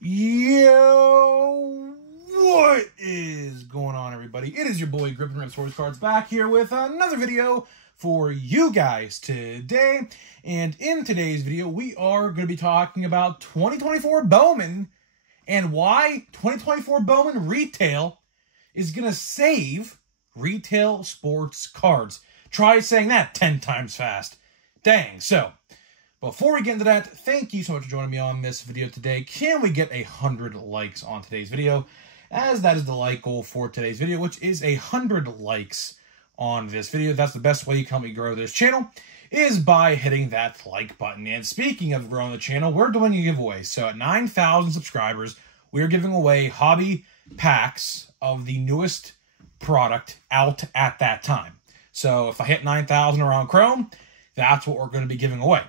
Yo, what is going on, everybody? It is your boy Grippin' Rip Sports Cards back here with another video for you guys today. And in today's video, we are going to be talking about 2024 Bowman and why 2024 Bowman retail is going to save retail sports cards. Try saying that 10 times fast. Dang. So, before we get into that, thank you so much for joining me on this video today. Can we get 100 likes on today's video? As that is the like goal for today's video, which is 100 likes on this video. That's the best way you can help me grow this channel, is by hitting that like button. And speaking of growing the channel, we're doing a giveaway. So at 9,000 subscribers, we're giving away hobby packs of the newest product out at that time. So if I hit 9,000 around Chrome, that's what we're going to be giving away.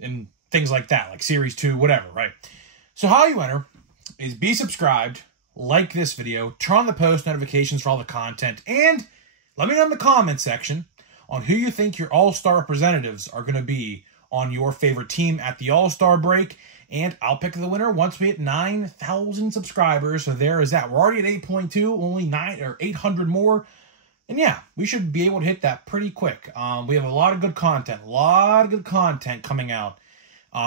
And things like that, like Series 2, whatever, right? So how you enter is be subscribed, like this video, turn on the post notifications for all the content, and let me know in the comment section on who you think your All-Star representatives are going to be on your favorite team at the All-Star break, and I'll pick the winner once we hit 9,000 subscribers. So there is that. We're already at 8.2, only 800 more. And yeah, we should be able to hit that pretty quick. We have a lot of good content, coming out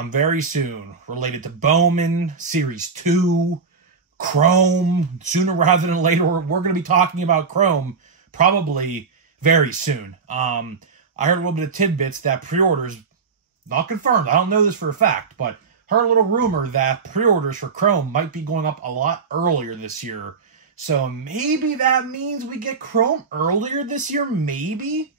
very soon related to Bowman, Series 2, Chrome. Sooner rather than later, we're going to be talking about Chrome probably very soon. I heard a little bit of tidbits that pre-orders, not confirmed, I don't know this for a fact, but heard a little rumor that pre-orders for Chrome might be going up a lot earlier this year. So maybe that means we get Chrome earlier this year, maybe?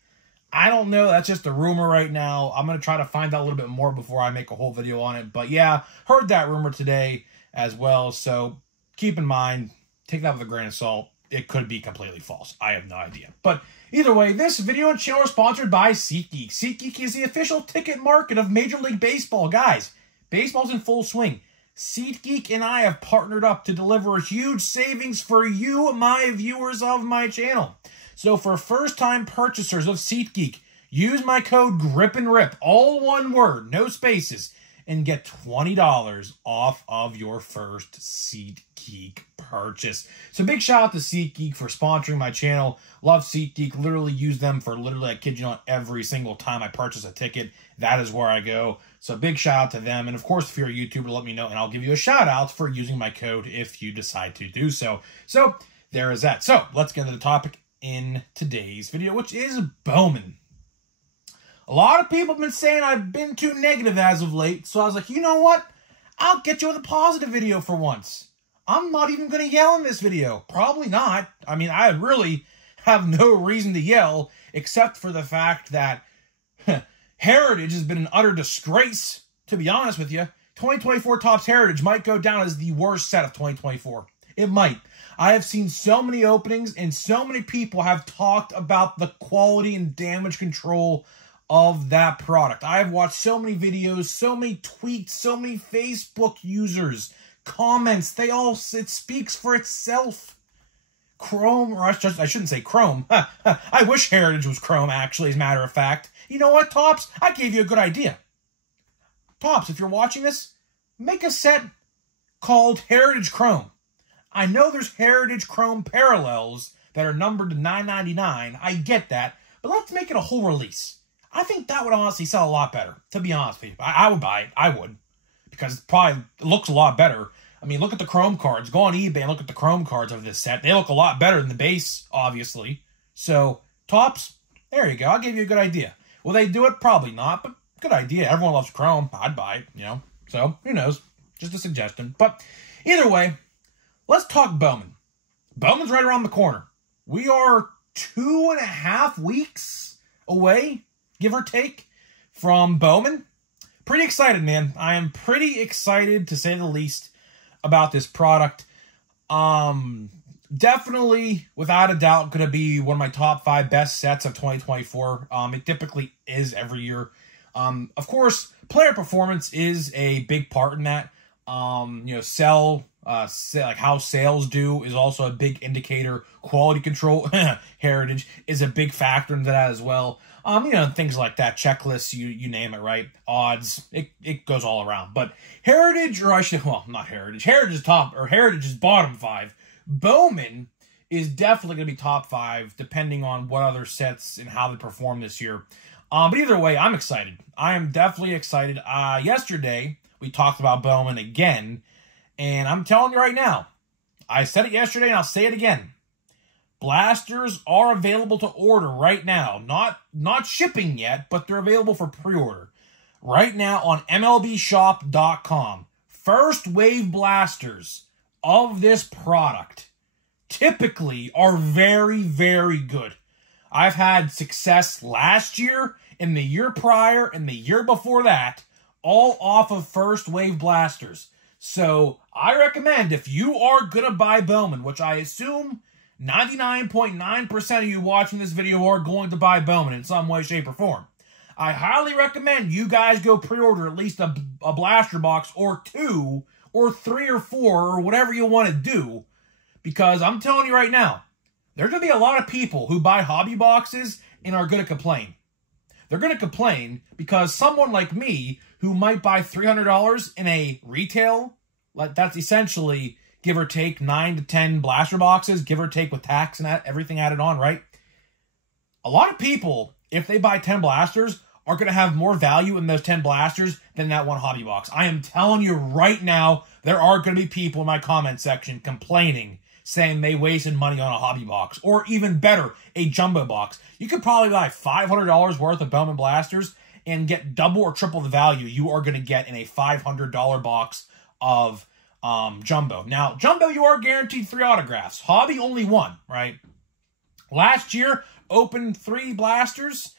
I don't know. That's just a rumor right now. I'm going to try to find out a little bit more before I make a whole video on it. But yeah, heard that rumor today as well. So keep in mind, take that with a grain of salt. It could be completely false. I have no idea. But either way, this video and channel are sponsored by SeatGeek. SeatGeek is the official ticket market of Major League Baseball. Guys, baseball's in full swing. SeatGeek and I have partnered up to deliver huge savings for you, my viewers of my channel. So for first-time purchasers of SeatGeek, use my code GRIPANDRIP, all one word, no spaces, and get $20 off of your first SeatGeek purchase. So big shout out to SeatGeek for sponsoring my channel. Love SeatGeek. Literally use them for I kid you not, every single time I purchase a ticket. That is where I go. So big shout out to them. And of course, if you're a YouTuber, let me know and I'll give you a shout out for using my code if you decide to do so. So there is that. So let's get into the topic in today's video, which is Bowman. A lot of people have been saying I've been too negative as of late, so I was like, you know what? I'll get you with a positive video for once. I'm not even going to yell in this video. Probably not. I mean, I really have no reason to yell, except for the fact that Heritage has been an utter disgrace, to be honest with you. 2024 Topps Heritage might go down as the worst set of 2024. It might. I have seen so many openings, and so many people have talked about the quality and damage control of that product. I have watched so many videos, so many tweets, so many Facebook users, comments. It speaks for itself. Chrome, or I shouldn't say Chrome. I wish Heritage was Chrome, actually, as a matter of fact. You know what, Topps? I gave you a good idea. Topps, if you're watching this, make a set called Heritage Chrome. I know there's Heritage Chrome parallels that are numbered to $9.99. I get that. But let's make it a whole release. I think that would honestly sell a lot better, to be honest with you. I would buy it. I would. Because it looks a lot better. I mean, look at the Chrome cards. Go on eBay and look at the Chrome cards of this set. They look a lot better than the base, obviously. So, Topps, there you go. I'll give you a good idea. Will they do it? Probably not, but good idea. Everyone loves Chrome. I'd buy it, you know. So, who knows? Just a suggestion. But either way, let's talk Bowman. Bowman's right around the corner. We are 2.5 weeks away, give or take, from Bowman. Pretty excited, man. I am pretty excited, to say the least, about this product. Definitely, without a doubt, going to be one of my top 5 best sets of 2024. It typically is every year. Of course, player performance is a big part in that. You know, like how sales do is also a big indicator. Quality control, Heritage, is a big factor into that as well. You know, things like that, checklists, you name it, right? Odds, it goes all around. But Heritage, or I should, well, not Heritage. Heritage is top, or Heritage is bottom 5. Bowman is definitely going to be top 5, depending on what other sets and how they perform this year. But either way, I'm excited. I am definitely excited. Yesterday, we talked about Bowman again, and I'm telling you right now, I said it yesterday, and I'll say it again. Blasters are available to order right now. Not shipping yet, but they're available for pre-order. Right now on MLBshop.com. First wave blasters of this product typically are very, very good. I've had success last year, and the year prior, and the year before that, all off of first wave blasters. So I recommend, if you are going to buy Bowman, which I assume 99.9% of you watching this video are going to buy Bowman in some way, shape, or form, I highly recommend you guys go pre-order at least a blaster box or 2 or 3 or 4 or whatever you want to do, because I'm telling you right now, there's going to be a lot of people who buy hobby boxes and are going to complain. They're going to complain because someone like me, who might buy $300 in a retail, like that's essentially, give or take, 9 to 10 blaster boxes, give or take with tax and everything added on, right? A lot of people, if they buy 10 blasters, are going to have more value in those 10 blasters than that one hobby box. I am telling you right now, there are going to be people in my comment section complaining, saying they wasted money on a hobby box, or even better, a jumbo box. You could probably buy $500 worth of Bowman blasters and get double or triple the value you are going to get in a $500 box of jumbo. Now, jumbo, you are guaranteed 3 autographs. Hobby, only 1, right? Last year, opened 3 blasters.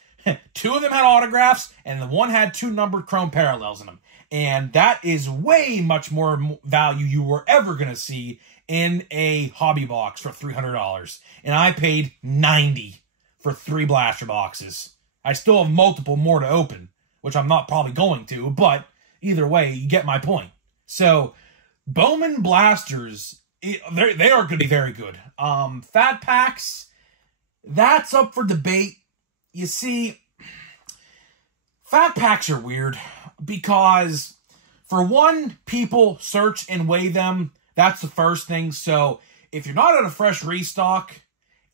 2 of them had autographs, and the 1 had 2 numbered chrome parallels in them. And that is way much more value you were ever going to see in a hobby box for $300. And I paid $90 for 3 blaster boxes. I still have multiple more to open, which I'm not probably going to, but either way, you get my point. So, Bowman blasters, they are going to be very good. Fat packs, that's up for debate. You see, fat packs are weird because, for one, people search and weigh them. That's the first thing. So if you're not at a fresh restock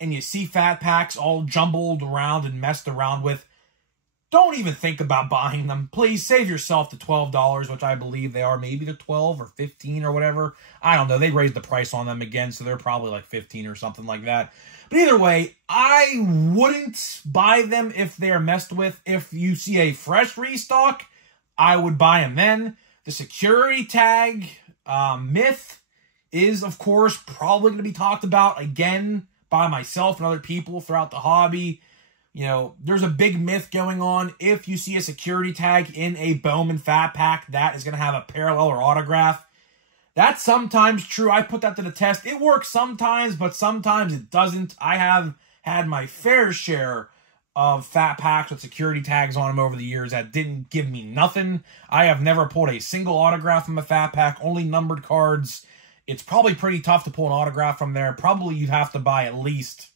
and you see fat packs all jumbled around and messed around with, don't even think about buying them. Please save yourself the $12, which I believe they are, maybe to 12 or 15 or whatever. I don't know. They raised the price on them again, so they're probably like 15 or something like that. But either way, I wouldn't buy them if they're messed with. If you see a fresh restock, I would buy them then. The security tag myth is, of course, probably going to be talked about again by myself and other people throughout the hobby. You know, there's a big myth going on. If you see a security tag in a Bowman fat pack, that is going to have a parallel or autograph. That's sometimes true. I put that to the test. It works sometimes, but sometimes it doesn't. I have had my fair share of fat packs with security tags on them over the years that didn't give me nothing. I have never pulled a single autograph from a fat pack, only numbered cards. It's probably pretty tough to pull an autograph from there. Probably you'd have to buy at least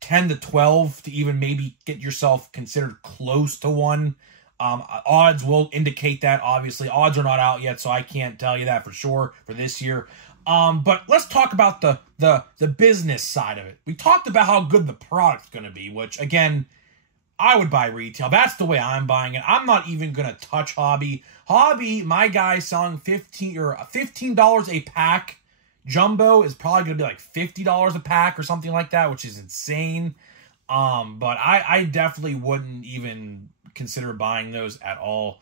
10 to 12 to even maybe get yourself considered close to one. Odds will indicate that, obviously. Odds are not out yet, so I can't tell you that for sure for this year. But let's talk about the business side of it. We talked about how good the product's going to be, which, again, I would buy retail. That's the way I'm buying it. I'm not even going to touch hobby. Hobby, my guy selling $15 a pack. Jumbo is probably going to be like $50 a pack or something like that, which is insane. But I definitely wouldn't even consider buying those at all.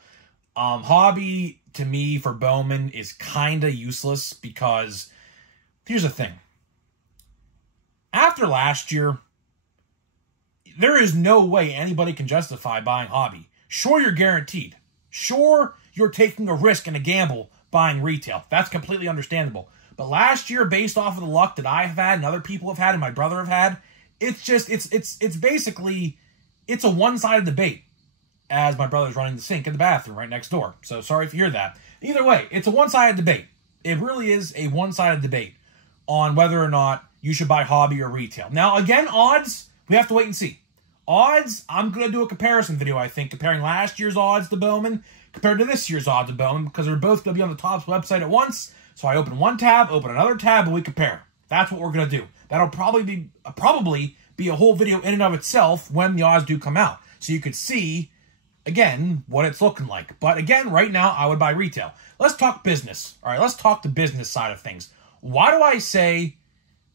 Hobby, to me, for Bowman is kind of useless because here's the thing. After last year, there is no way anybody can justify buying hobby. Sure, you're guaranteed. Sure, you're taking a risk and a gamble buying retail. That's completely understandable. But last year, based off of the luck that I have had and other people have had and my brother have had, it's just, it's basically, it's a one-sided debate. As my brother's running the sink in the bathroom right next door. So sorry if you hear that. Either way, it's a one-sided debate. It really is a one-sided debate on whether or not you should buy hobby or retail. Now, again, odds, we have to wait and see. Odds, I'm going to do a comparison video, I think, comparing last year's odds to Bowman compared to this year's odds to Bowman, because they're both going to be on the Topps website at once. So I open one tab, open another tab, and we compare. That's what we're going to do. That'll probably be a whole video in and of itself when the odds do come out. So you could see, again, what it's looking like. But again, right now, I would buy retail. Let's talk business. All right, let's talk the business side of things. Why do I say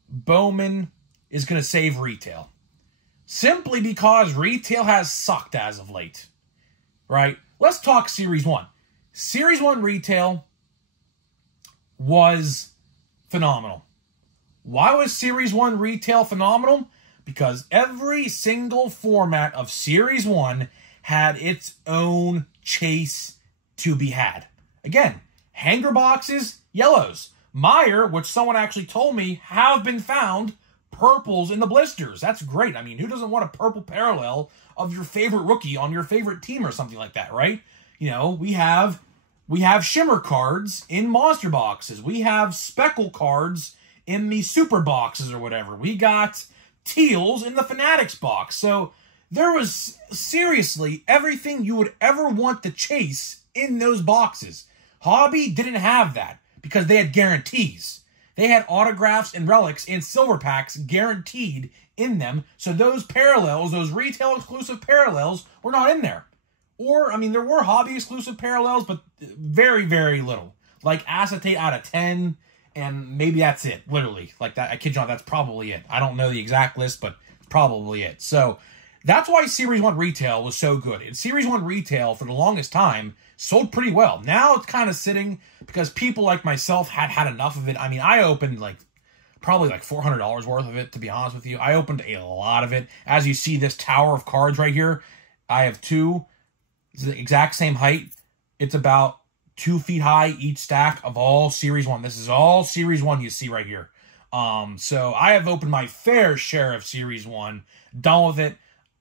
Bowman is going to save retail? Simply because retail has sucked as of late, right? Let's talk Series 1. Series 1 retail was phenomenal. Why was Series 1 retail phenomenal? Because every single format of Series 1 had its own chase to be had. Again, hanger boxes, yellows. Meyer, which someone actually told me, have been found purples in the blisters. That's great. I mean, who doesn't want a purple parallel of your favorite rookie on your favorite team or something like that, right? You know, we have shimmer cards in monster boxes. We have speckle cards in the super boxes or whatever. We got teals in the Fanatics box. So there was seriously everything you would ever want to chase in those boxes. Hobby didn't have that because they had guarantees. They had autographs and relics and silver packs guaranteed in them. So those parallels, those retail exclusive parallels, were not in there. Or, I mean, there were hobby exclusive parallels, but very, very little. Like acetate out of 10, and maybe that's it, literally. Like that, I kid you not, that's probably it. I don't know the exact list, but it's probably it. So that's why Series 1 retail was so good. And Series 1 retail, for the longest time, sold pretty well. Now it's kind of sitting because people like myself had enough of it. I mean, I opened probably $400 worth of it, to be honest with you. I opened a lot of it. As you see this tower of cards right here, I have two. It's the exact same height. It's about 2 feet high each stack of all Series 1. This is all Series 1 you see right here. So I have opened my fair share of Series 1, done with it,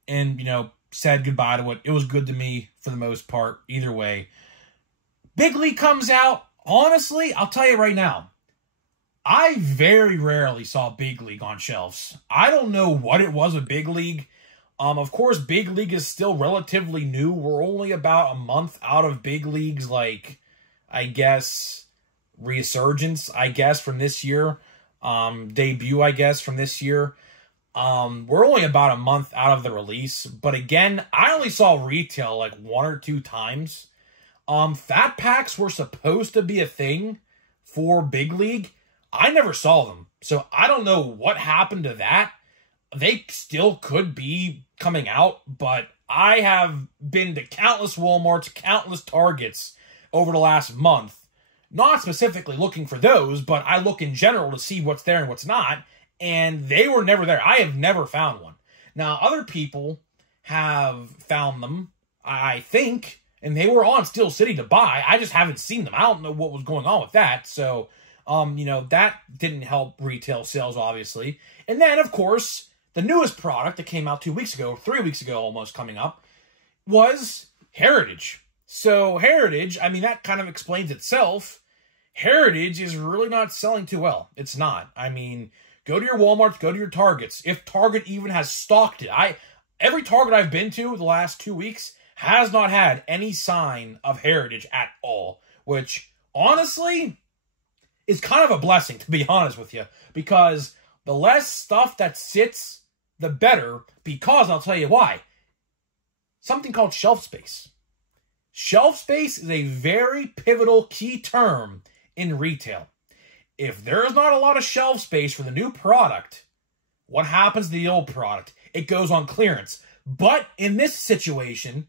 and, you know, said goodbye to it. It was good to me for the most part, either way. Big League comes out. Honestly, I'll tell you right now, I very rarely saw Big League on shelves. I don't know what it was with Big League. Of course, Big League is still relatively new. We're only about a month out of Big League's, I guess, resurgence, from this year. Debut, from this year. We're only about a month out of the release. But again, I only saw retail 1 or 2 times. Fat packs were supposed to be a thing for Big League. I never saw them. So I don't know what happened to that. They still could be coming out, but I have been to countless Walmarts, countless Targets over the last month. Not specifically looking for those, but I look in general to see what's there and what's not, and they were never there. I have never found one. Now, other people have found them, I think, and they were on Steel City to buy. I just haven't seen them. I don't know what was going on with that, so, you know, that didn't help retail sales, obviously. And then, of course, the newest product that came out 2 weeks ago, 3 weeks ago almost coming up, was Heritage. So Heritage, I mean, that kind of explains itself. Heritage is really not selling too well. It's not. I mean, go to your Walmarts, go to your Targets. If Target even has stocked it. Every Target I've been to the last 2 weeks has not had any sign of Heritage at all. Which, honestly, is kind of a blessing, to be honest with you. Because the less stuff that sits, the better. Because, I'll tell you why. Something called shelf space. Shelf space is a very pivotal key term in retail. If there's not a lot of shelf space for the new product, what happens to the old product? It goes on clearance. But in this situation,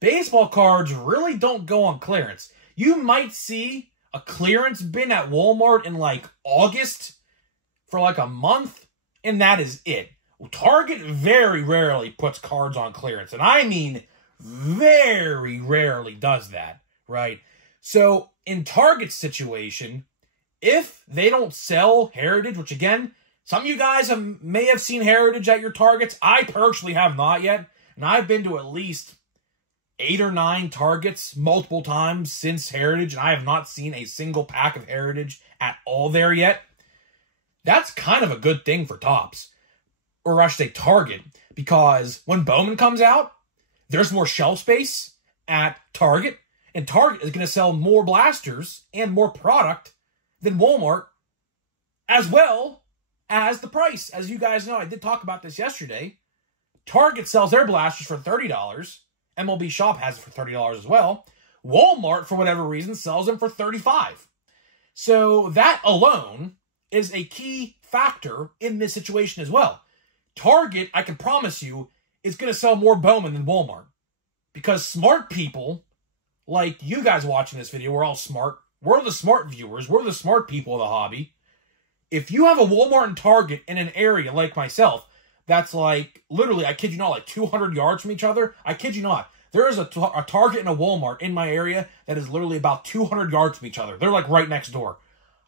baseball cards really don't go on clearance. You might see a clearance bin at Walmart in August for a month, and that is it. Target very rarely puts cards on clearance, and I mean very rarely does that, right? So, in Target's situation, if they don't sell Heritage, which again, some of you guys may have seen Heritage at your Targets. I personally have not yet, and I've been to at least 8 or 9 Targets multiple times since Heritage, and I have not seen a single pack of Heritage at all there yet. That's kind of a good thing for Topps. or I should say Target, because when Bowman comes out, there's more shelf space at Target, and Target is going to sell more blasters and more product than Walmart, as well as the price. As you guys know, I did talk about this yesterday. Target sells their blasters for $30. MLB Shop has it for $30 as well. Walmart, for whatever reason, sells them for $35. So that alone is a key factor in this situation as well. Target, I can promise you, is going to sell more Bowman than Walmart. Because smart people, like you guys watching this video, we're all smart. We're the smart viewers. We're the smart people of the hobby. If you have a Walmart and Target in an area like myself, that's like, literally, I kid you not, like 200 yards from each other. I kid you not. There is a Target and a Walmart in my area that is literally about 200 yards from each other. They're like right next door.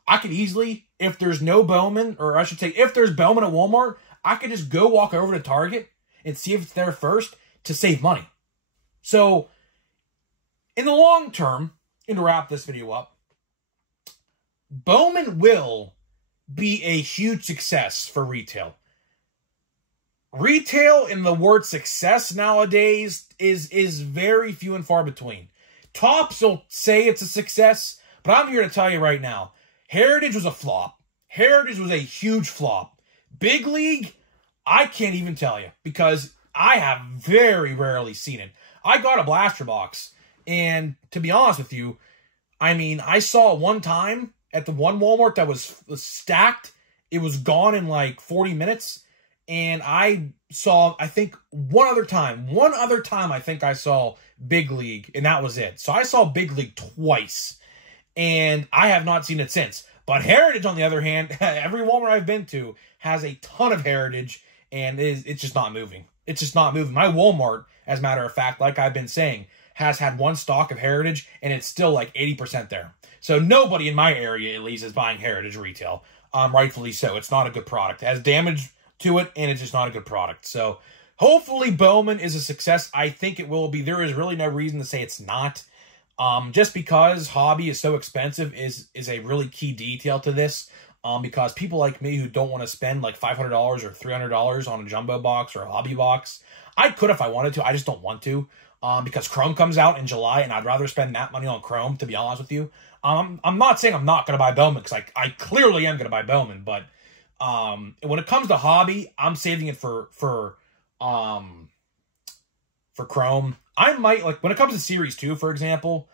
I could easily, if there's no Bowman, or I should say, if there's Bowman at Walmart, I could just go walk over to Target and see if it's there first to save money. So, in the long term, and to wrap this video up, Bowman will be a huge success for retail. Retail, in the word success nowadays, is very few and far between. Topps will say it's a success, but I'm here to tell you right now, Heritage was a flop. Heritage was a huge flop. Big League, I can't even tell you, because I have very rarely seen it. I got a blaster box, and to be honest with you, I mean, I saw it one time at the one Walmart that was stacked. It was gone in like 40 minutes. And I saw, I think, one other time I think I saw Big League, and that was it. So I saw Big League twice, and I have not seen it since. But Heritage, on the other hand, every Walmart I've been to has a ton of Heritage, and it's just not moving. It's just not moving. My Walmart, as a matter of fact, like I've been saying, has had one stock of Heritage, and it's still like 80% there. So nobody in my area, at least, is buying Heritage retail. Rightfully so. It's not a good product. It has damage to it, and it's just not a good product. So hopefully Bowman is a success. I think it will be. There is really no reason to say it's not. Just because hobby is so expensive is a really key detail to this. Because people like me who don't want to spend like $500 or $300 on a jumbo box or a hobby box, I could if I wanted to. I just don't want to. Because Chrome comes out in July, and I'd rather spend that money on Chrome, to be honest with you. I'm not saying I'm not going to buy Bowman, because I clearly am going to buy Bowman, but when it comes to hobby, I'm saving it for Chrome. I might, like, when it comes to Series 2, for example,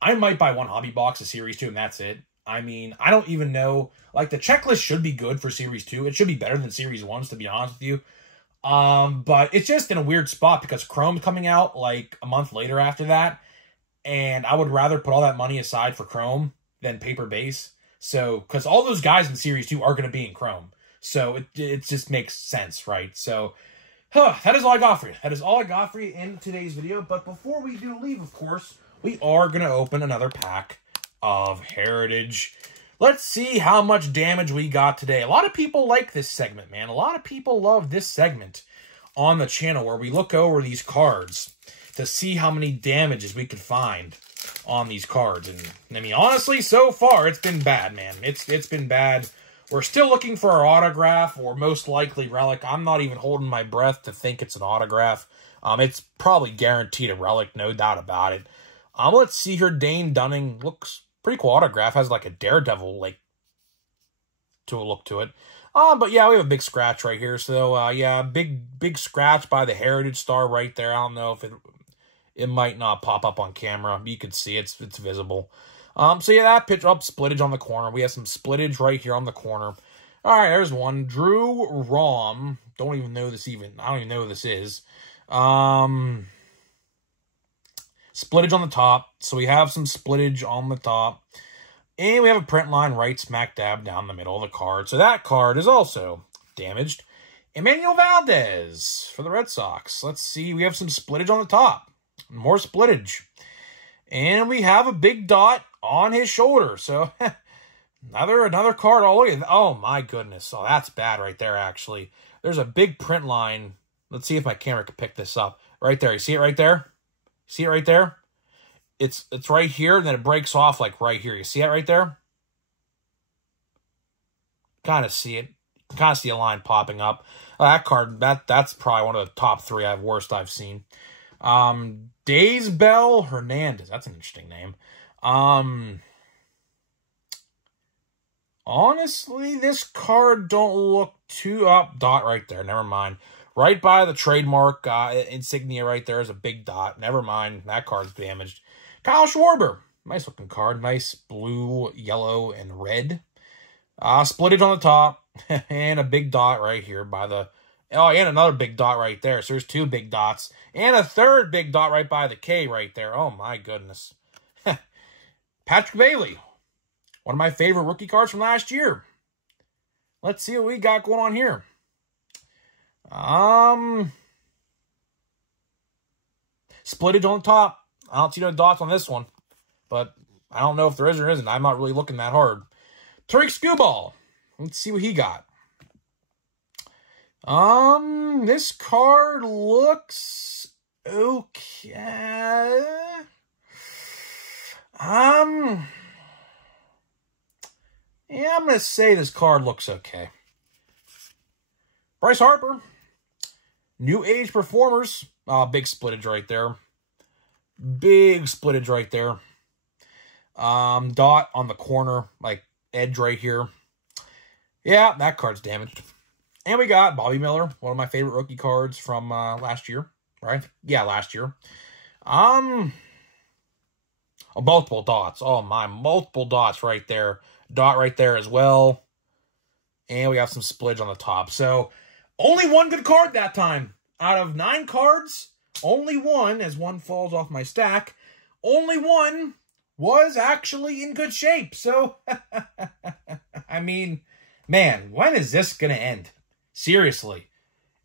I might buy one hobby box of Series 2, and that's it. I mean, I don't even know, like, the checklist should be good for Series 2. It should be better than Series 1s, to be honest with you. But it's just in a weird spot, because Chrome's coming out, like, a month later after that, and I would rather put all that money aside for Chrome than paper base. So, because all those guys in Series 2 are going to be in Chrome. So, it just makes sense, right? So, that is all I got for you. That is all I got for you in today's video. But before we do leave, of course, we are going to open another pack of Heritage. Let's see how much damage we got today. A lot of people like this segment, man. A lot of people love this segment on the channel where we look over these cards to see how many damages we could find on these cards. And I mean, honestly, so far it's been bad, man. It's been bad. We're still looking for our autograph, or most likely relic. I'm not even holding my breath to think it's an autograph. It's probably guaranteed a relic, no doubt about it. Let's see here. Dane Dunning looks pretty cool autograph. Has like a Daredevil like to a look to it. But yeah, we have a big scratch right here. So yeah, big scratch by the Heritage star right there. I don't know if it might not pop up on camera. You can see it's visible. So yeah, that pitch up splittage on the corner. We have some splittage right here on the corner. All right, there's one. Drew Rom. Don't even know this even. I don't even know who this is. Splittage on the top. So we have some splittage on the top. And we have a print line right smack dab down the middle of the card. So that card is also damaged. Emmanuel Valdez for the Red Sox. Let's see. We have some splittage on the top. More splittage. And we have a big dot on his shoulder. So another card. Oh, look at that. Oh, my goodness. Oh, that's bad right there, actually. There's a big print line. Let's see if my camera can pick this up. Right there. You see it right there? See it right there? It's right here, and then it breaks off like right here. You see it right there? Kind of see it. Kind of see a line popping up. That card, that's probably one of the top 3 worst I've seen. Daysbel Hernandez. That's an interesting name. Honestly, this card don't look too up. Dot right there. Never mind. Right by the trademark insignia right there is a big dot. Never mind. That card's damaged. Kyle Schwarber. Nice looking card. Nice blue, yellow, and red. Splitted on the top. And a big dot right here by the... Oh, and another big dot right there. So there's 2 big dots. And a third big dot right by the K right there. Oh, my goodness. Patrick Bailey. One of my favorite rookie cards from last year. Let's see what we got going on here. Splitted on the top. I don't see no dots on this one. But I don't know if there is or isn't. I'm not really looking that hard. Tariq Skubal. Let's see what he got. This card looks okay. Yeah, I'm going to say this card looks okay. Bryce Harper. New Age Performers. Big splittage right there. Big splittage right there. Dot on the corner, like edge right here. Yeah, that card's damaged. And we got Bobby Miller, one of my favorite rookie cards from last year, right? Yeah, last year. Multiple dots. Oh, my. Multiple dots right there. Dot right there as well. And we have some splidge on the top. So, only one good card that time. Out of 9 cards, only one, as one falls off my stack, only one was actually in good shape. So, I mean, man, when is this going to end? Seriously.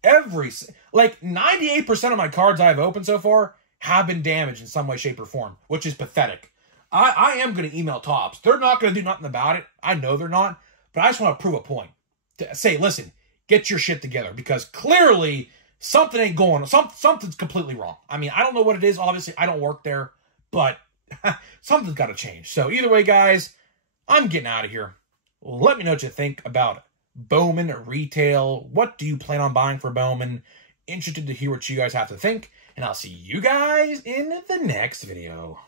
Like, 98% of my cards I've opened so far have been damaged in some way, shape, or form, which is pathetic. I am going to email Topps. They're not going to do nothing about it. I know they're not, but I just want to prove a point. To say, listen, get your shit together, because clearly something ain't going on. Something's completely wrong. I mean, I don't know what it is. Obviously, I don't work there, but something's got to change. So either way, guys, I'm getting out of here. Let me know what you think about Bowman retail. What do you plan on buying for Bowman? Interested to hear what you guys have to think, and I'll see you guys in the next video.